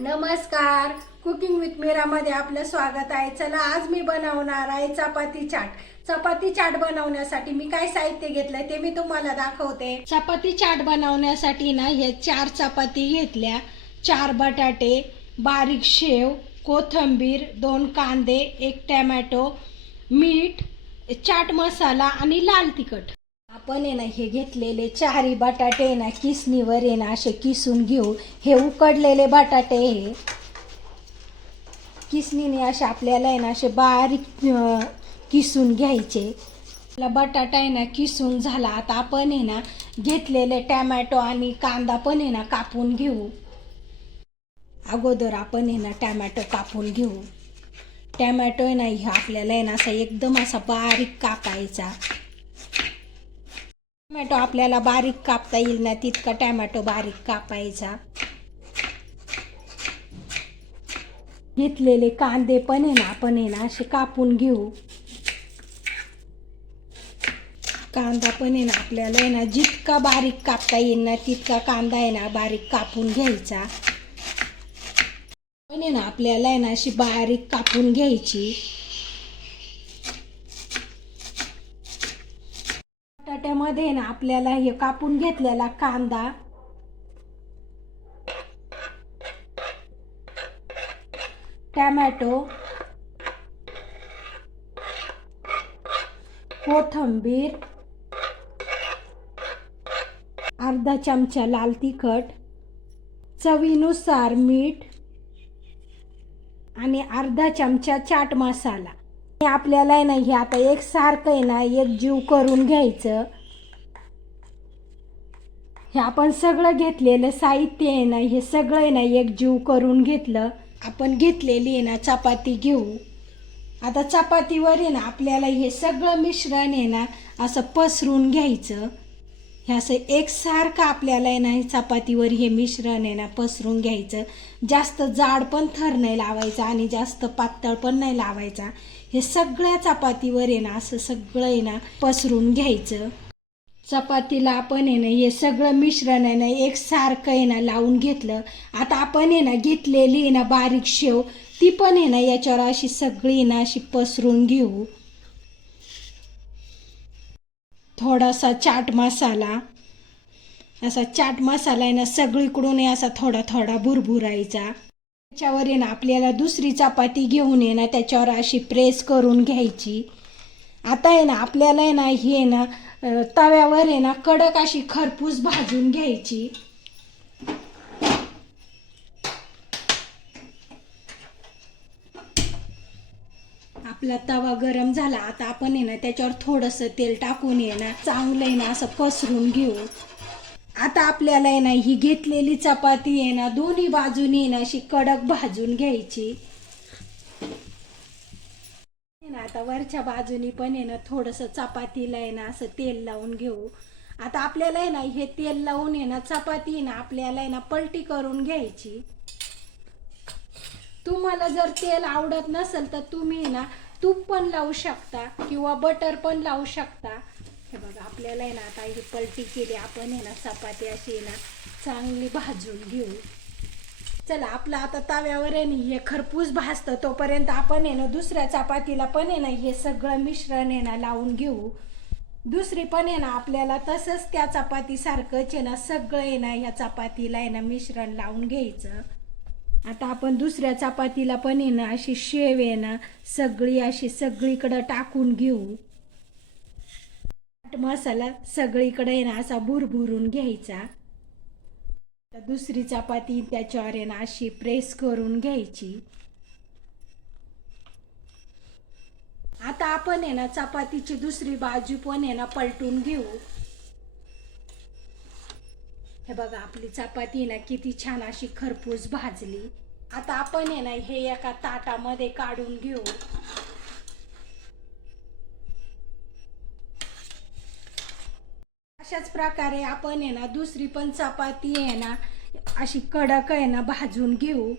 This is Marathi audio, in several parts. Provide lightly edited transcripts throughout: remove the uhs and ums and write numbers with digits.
नमस्कार, कुकिंग विथ मीरामध्ये आपलं स्वागत आहे. चला आज मी बनवणार आहे चपाती चाट. चपाती चाट बनवण्यासाठी मी काय साहित्य घेतलंय ते मी तुम्हाला दाखवते. चपाती चाट बनवण्यासाठी ना हे 4 चपाती घेतल्या, 4 बटाटे, बारीक शेव, कोथिंबीर, 2 कांदे, 1 टोमॅटो, मीठ, चाट मसाला आणि लाल तिखट. आपण आहे ना हे घेतलेले 4 बटाटे आहे ना किसणीवर आहे ना असे किसून घेऊ. हे उकडलेले बटाटे हे किसणीने असे आपल्याला आहे ना असे बारीक किसून घ्यायचे. आपला बटाटा आहे ना किसून झाला. आता आपण आहे ना घेतलेले टोमॅटो आणि कांदा पण आहे ना कापून घेऊ. अगोदर आपण आहे ना टोमॅटो कापून घेऊ. टोमॅटो आहे ना हे आपल्याला आहे ना असा एकदम असा बारीक कापायचा. टोमॅटो आपल्याला बारीक कापता येईल ना तितका टोमॅटो बारीक कापायचा. घेतलेले कांदे पण आहे ना आपण आहे ना असे कापून घेऊ. कांदा पण आहे ना आपल्याला आहे ना जितका बारीक कापता येईल ना तितका कांदा आहे ना बारीक कापून घ्यायचा. पण आहे ना आपल्याला आहे ना अशी बारीक कापून घ्यायची. बटाट्यामध्ये ना आपल्याला हे कापून घेतलेला कांदा, टोमॅटो, कोथिंबीर, अर्धा चमचा लाल तिखट, चवीनुसार मीठ आणि अर्धा चमचा चाट मसाला. हे आपल्याला आहे ना हे आता एक सारखं आहे ना एक जीव करून घ्यायचं. हे आपण सगळं घेतलेलं साहित्य आहे ना हे सगळं आहे ना एक जीव करून घेतलं. आपण घेतलेली आहे ना चपाती घेऊ. आता चपातीवर आहे ना आपल्याला हे सगळं मिश्रण आहे ना असं पसरून घ्यायचं. हे असं एकसारखं आपल्याला आहे ना चपातीवर हे मिश्रण आहे ना पसरून घ्यायचं. जास्त जाड पण थर नाही लावायचा आणि जास्त पातळ पण नाही लावायचा. हे सगळ्या चपातीवर आहे ना असं सगळं आहे ना पसरून घ्यायचं. चपातीला आपण आहे ना हे सगळं मिश्रण आहे ना एकसारखं आहे ना लावून घेतलं. आता आपण आहे ना घेतलेली आहे ना बारीक शेव ती पण आहे ना याच्यावर अशी सगळी ना अशी पसरून घेऊ. थोडासा चाट मसाला, असा चाट मसाला आहे ना सगळीकडून असा थोडा थोडा भुरभुरायचा. त्याच्यावर आहे ना आपल्याला दुसरी चपाती घेऊन आहे ना त्याच्यावर अशी प्रेस करून घ्यायची. आता आहे ना आपल्याला आहे ना हे ना तव्यावर आहे ना कडक अशी खरपूस भाजून घ्यायची. आपला तवा गरम झाला. आता आपण आहे ना त्याच्यावर थोडंसं तेल टाकून आहे ना चांगलं आहे ना असं पसरून घेऊ. आता आपल्याला आहे ना ही घेतलेली चपाती आहे ना दोन्ही बाजूनी आहे ना अशी कडक भाजून घ्यायची. आता वरच्या बाजूनी पण आहे ना थोडंसं चपातीला आहे ना असं तेल लावून घेऊ. आता आपल्याला आहे ना हे तेल लावून आहे ना चपाती आहे ना आपल्याला आहे ना पलटी करून घ्यायची. तुम्हाला जर तेल आवडत नसेल तर तुम्ही ना तूप पण लावू शकता किंवा बटर पण लावू शकता. हे बघा आपल्याला आहे ना आता ही पलटी केली. आपण आहे ना चपाती अशी आहे ना चांगली भाजून घेऊ. चला आपलं आता तव्यावर आहे ना हे खरपूस भाजतं तोपर्यंत आपण आहे ना दुसऱ्या चपातीला पण आहे ना हे सगळं मिश्रण आहे ना लावून घेऊ. दुसरी पण आहे ना आपल्याला तसंच त्या चपातीसारखंच आहे ना सगळं आहे ना ह्या चपातीला आहे ना मिश्रण लावून घ्यायचं. आता आपण दुसऱ्या चपातीला पण आहे ना अशी शेव आहे ना सगळी अशी सगळीकडं टाकून घेऊ. मसाला सगळीकडे आहे ना असा भुरभुरून घ्यायचा. दुसरी चपाती त्याच्यावर आहे ना अशी प्रेस करून घ्यायची. आता आपण आहे ना चपातीची दुसरी बाजू पण आहे ना पलटून घेऊ. हे बघा आपली चपाती ना किती छान अशी खरपूस भाजली. आता आपण आहे ना हे एका ताटामध्ये काढून घेऊ. अशाच प्रकारे आपण आहे ना दुसरी पण चपाती आहे ना अशी कडक आहे ना भाजून घेऊ.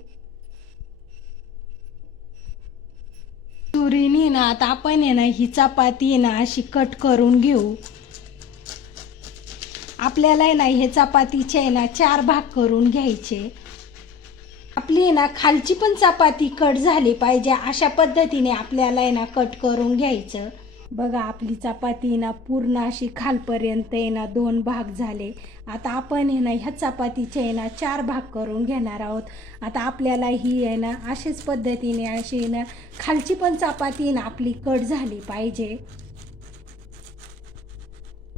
सुरीने ना आता आपण आहे ना ही चपाती आहे ना अशी कट करून घेऊ. आपल्याला आहे ना हे चपातीचे आहे ना 4 भाग करून घ्यायचे. आपली आहे ना खालची पण चपाती कट झाली पाहिजे, अशा पद्धतीने आपल्याला आहे ना कट करून घ्यायचं. बघा आपली चपाती ना पूर्ण अशी खालपर्यंत आहे ना 2 भाग झाले. आता आपण आहे ना ह्या चपातीचे आहे ना 4 भाग करून घेणार आहोत. आता आपल्याला ही आहे ना अशाच पद्धतीने अशी आहे ना खालची पण चपाती ना आपली कट झाली पाहिजे.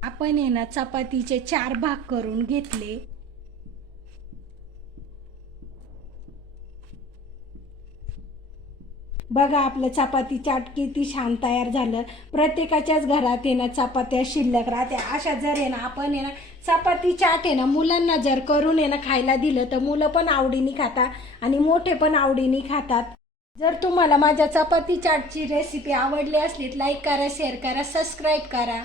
आपण आहे ना चपातीचे 4 भाग करून घेतले. बघा आपलं चपाती चाट किती छान तयार झालं. प्रत्येकाच्याच घरात आहे ना चपात्या शिल्लक राहते. अशा जर आहे ना आपण आहे ना चपाती चाट आहे ना मुलांना जर करून आहे ना खायला दिलं तर मुलं पण आवडीने खातात आणि मोठे पण आवडीने खातात. जर तुम्हाला माझ्या चपाती चाटची रेसिपी आवडली असली तर लाईक करा, शेअर करा, सबस्क्राईब करा.